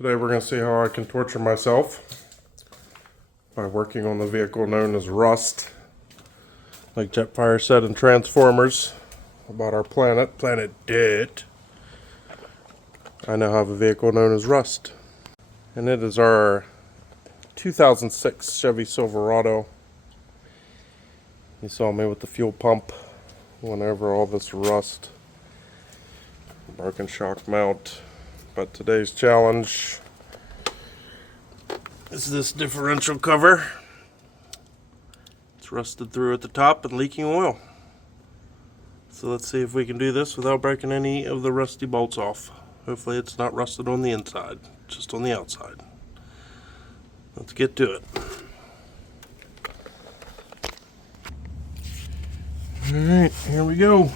Today we're going to see how I can torture myself by working on the vehicle known as Rust. Like Jetfire said in Transformers about our planet, Planet Dead. I now have a vehicle known as Rust. And it is our 2006 Chevy Silverado. You saw me with the fuel pump whenever all this rust. Broken shock mount. But today's challenge is this differential cover. It's rusted through at the top and leaking oil. So let's see if we can do this without breaking any of the rusty bolts off. Hopefully it's not rusted on the inside, just on the outside. Let's get to it. Alright, here we go.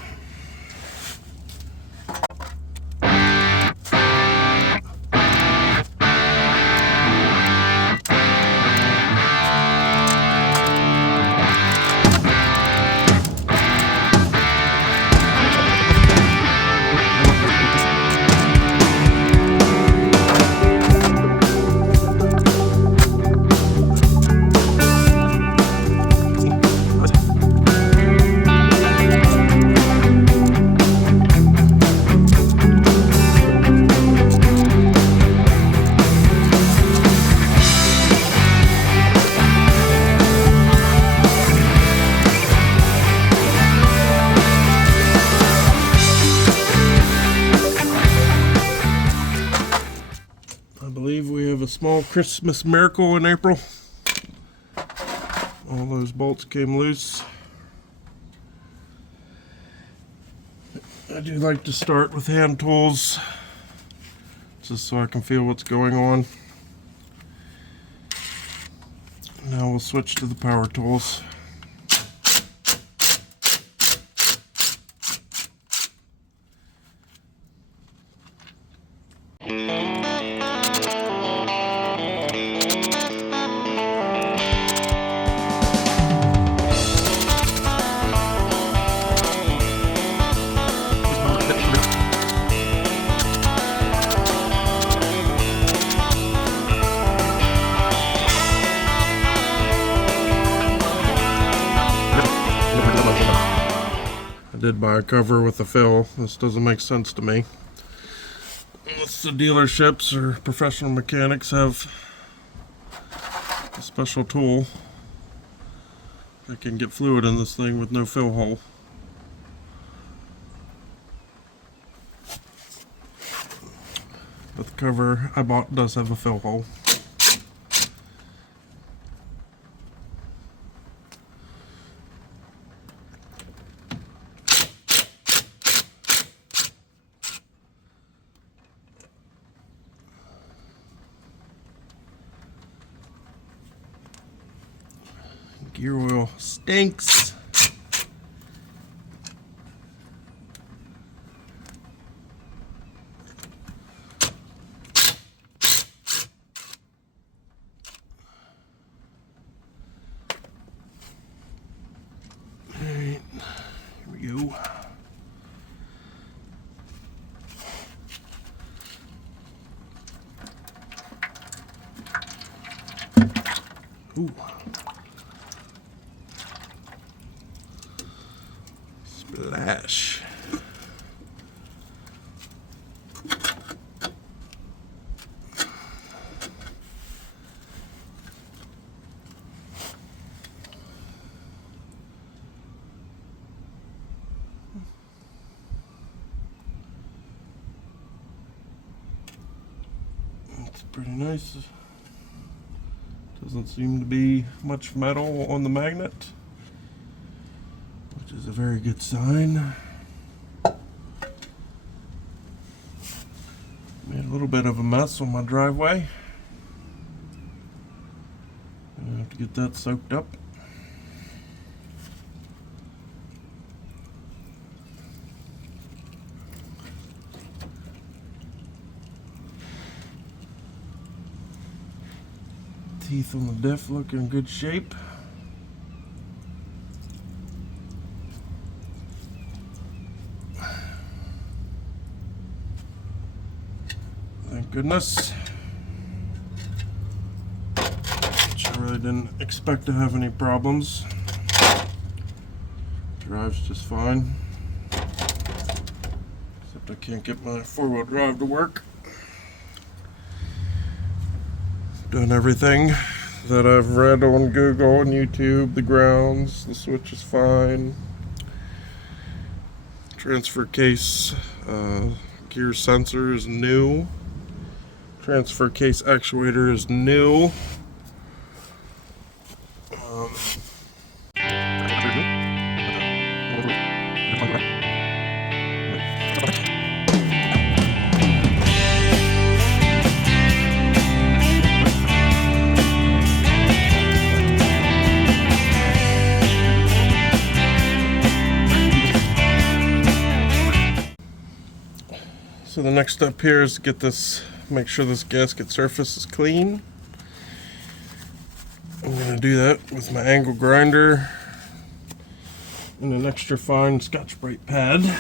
I believe we have a small Christmas miracle in April. All those bolts came loose. I do like to start with hand tools, just so I can feel what's going on. Now we'll switch to the power tools. I did buy a cover with a fill. This doesn't make sense to me. Unless the dealerships or professional mechanics have a special tool that can get fluid in this thing with no fill hole. But the cover I bought does have a fill hole. Gear oil stinks. Alright, here we go. Ooh. Splash. That's pretty nice. Doesn't seem to be much metal on the magnet, which is a very good sign. Made a little bit of a mess on my driveway. I have to get that soaked up. Teeth on the diff look in good shape. Thank goodness. didn't expect to have any problems. Drives just fine. Except I can't get my four-wheel drive to work. Done everything that I've read on Google and YouTube. The grounds, the switch is fine. Transfer case gear sensor is new. Transfer case actuator is new. So the next step here is to get this, make sure this gasket surface is clean. I'm going to do that with my angle grinder and an extra fine Scotch-Brite pad.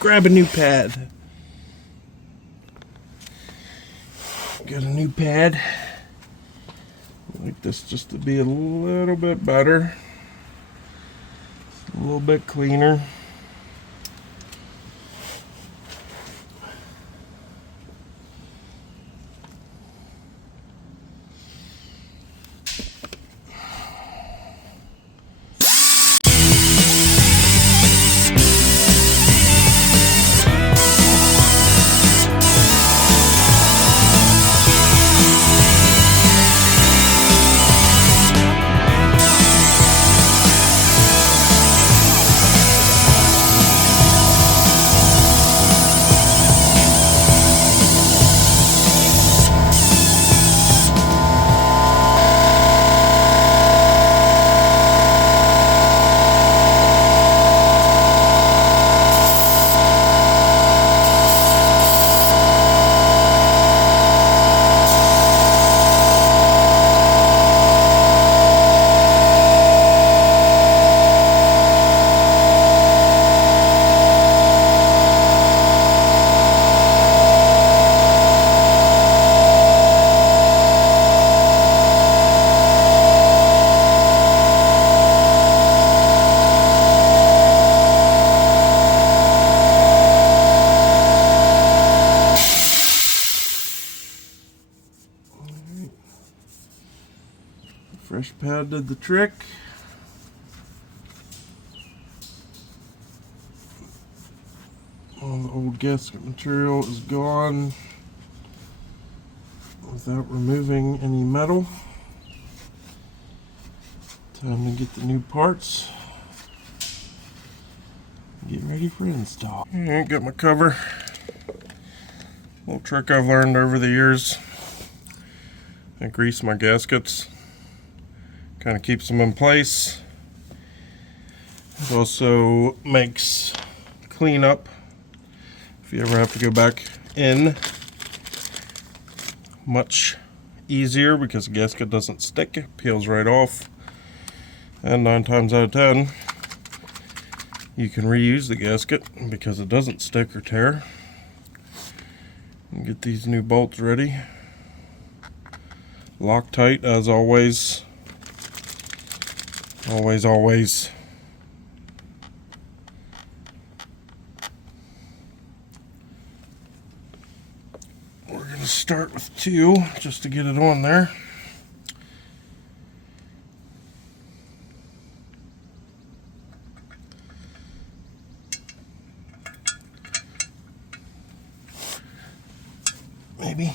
Grab a new pad. Got a new pad. I like this just to be a little bit better. A little bit cleaner. Fresh pad did the trick. All the old gasket material is gone without removing any metal. Time to get the new parts. Get ready for install. Alright, got my cover. Little trick I've learned over the years. I grease my gaskets. Kind of keeps them in place. It also makes cleanup, if you ever have to go back in, much easier because the gasket doesn't stick, it peels right off. And 9 times out of 10, you can reuse the gasket because it doesn't stick or tear. And get these new bolts ready. Loctite as always. Always, always. We're going to start with 2 just to get it on there. Maybe.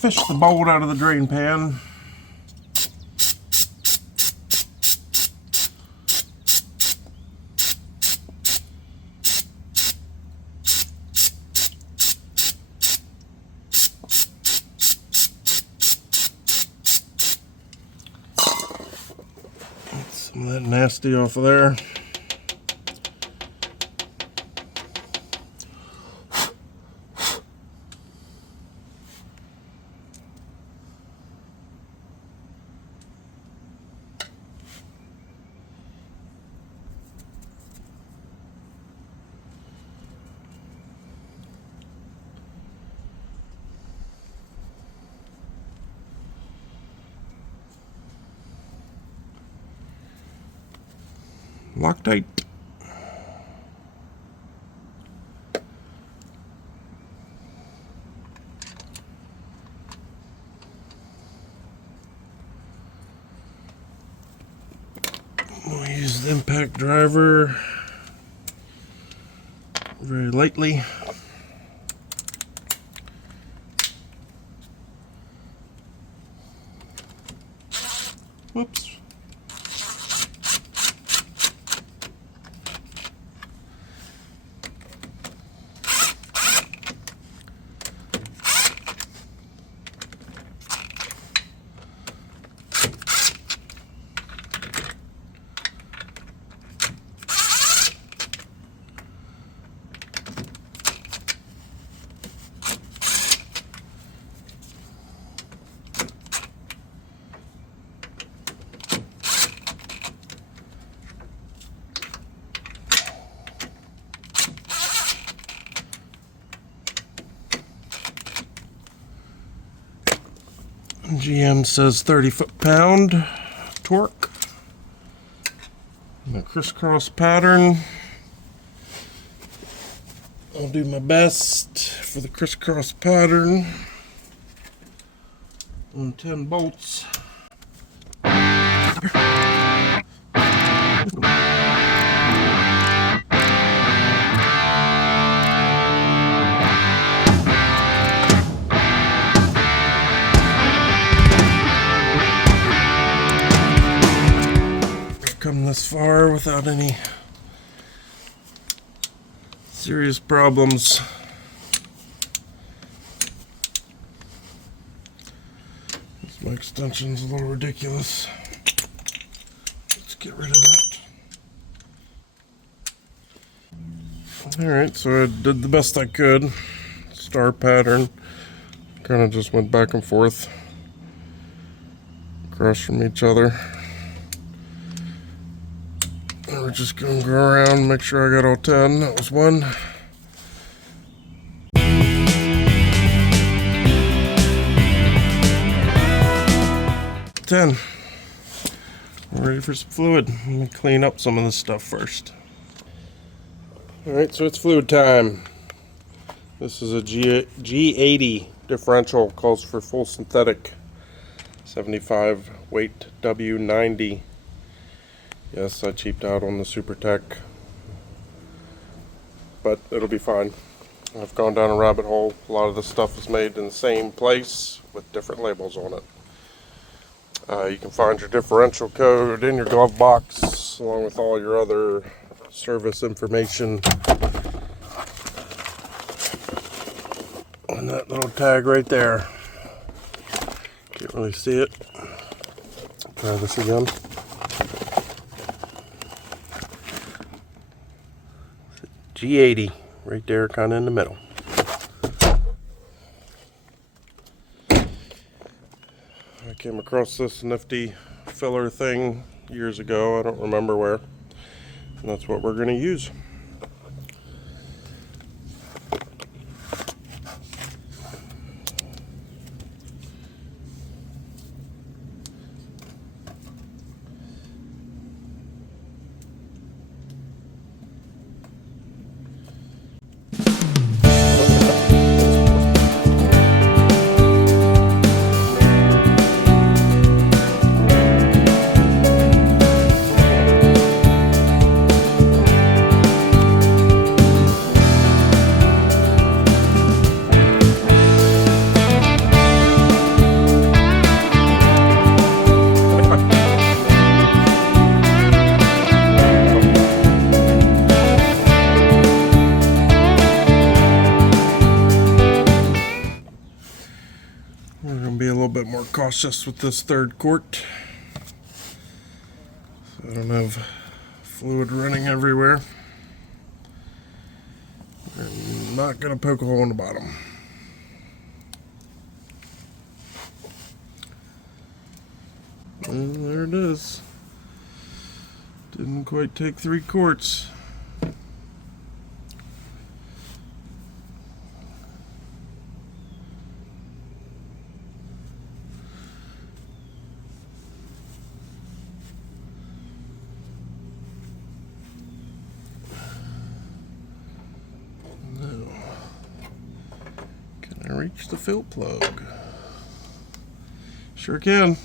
Fish the bolt out of the drain pan. Get some of that nasty off of there. Loctite. We'll use the impact driver very lightly. Whoops. GM says 30 foot-pound torque. And a crisscross pattern. I'll do my best for the crisscross pattern on 10 bolts. Come this far without any serious problems. My extension's a little ridiculous. Let's get rid of that. Alright, so I did the best I could. Star pattern. Kind of just went back and forth across from each other. And we're just going to go around and make sure I got all 10. That was 1. 10. We're ready for some fluid. Let me clean up some of this stuff first. Alright, so it's fluid time. This is a G80 differential, calls for full synthetic. 75 weight W90. Yes, I cheaped out on the Super Tech, but it'll be fine. I've gone down a rabbit hole. A lot of this stuff is made in the same place with different labels on it. You can find your differential code in your glove box along with all your other service information on that little tag right there. Can't really see it. Try this again. G80 right there, kind of in the middle. I came across this nifty filler thing years ago. I don't remember where. And that's what we're going to use. We're going to be a little bit more cautious with this third quart, so I don't have fluid running everywhere. I'm not going to poke a hole in the bottom. And there it is. Didn't quite take 3 quarts. Can I reach the fill plug? Sure can.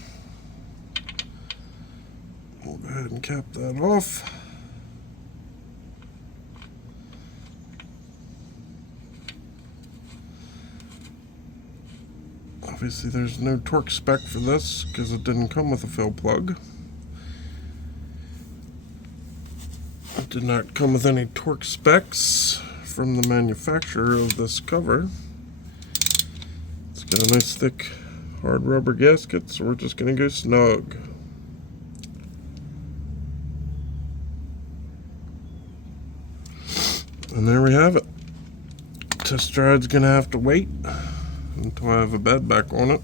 We'll go ahead and cap that off. Obviously there's no torque spec for this because it didn't come with a fill plug. It did not come with any torque specs from the manufacturer of this cover. It's got a nice thick hard rubber gasket, so we're just going to go snug. And there we have it. Test drive's going to have to wait until I have a bed back on it.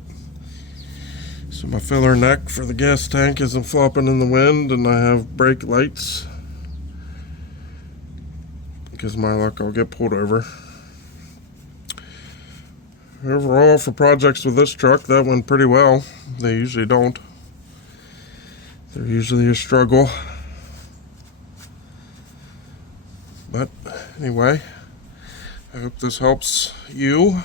So my filler neck for the gas tank isn't flopping in the wind, and I have brake lights. Because my luck, I'll get pulled over. Overall, for projects with this truck, that went pretty well. They usually don't. They're usually a struggle. But anyway, I hope this helps you.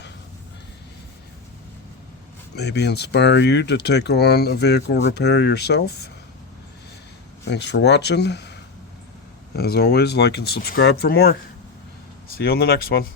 Maybe inspire you to take on a vehicle repair yourself. Thanks for watching. As always, like and subscribe for more. See you on the next one.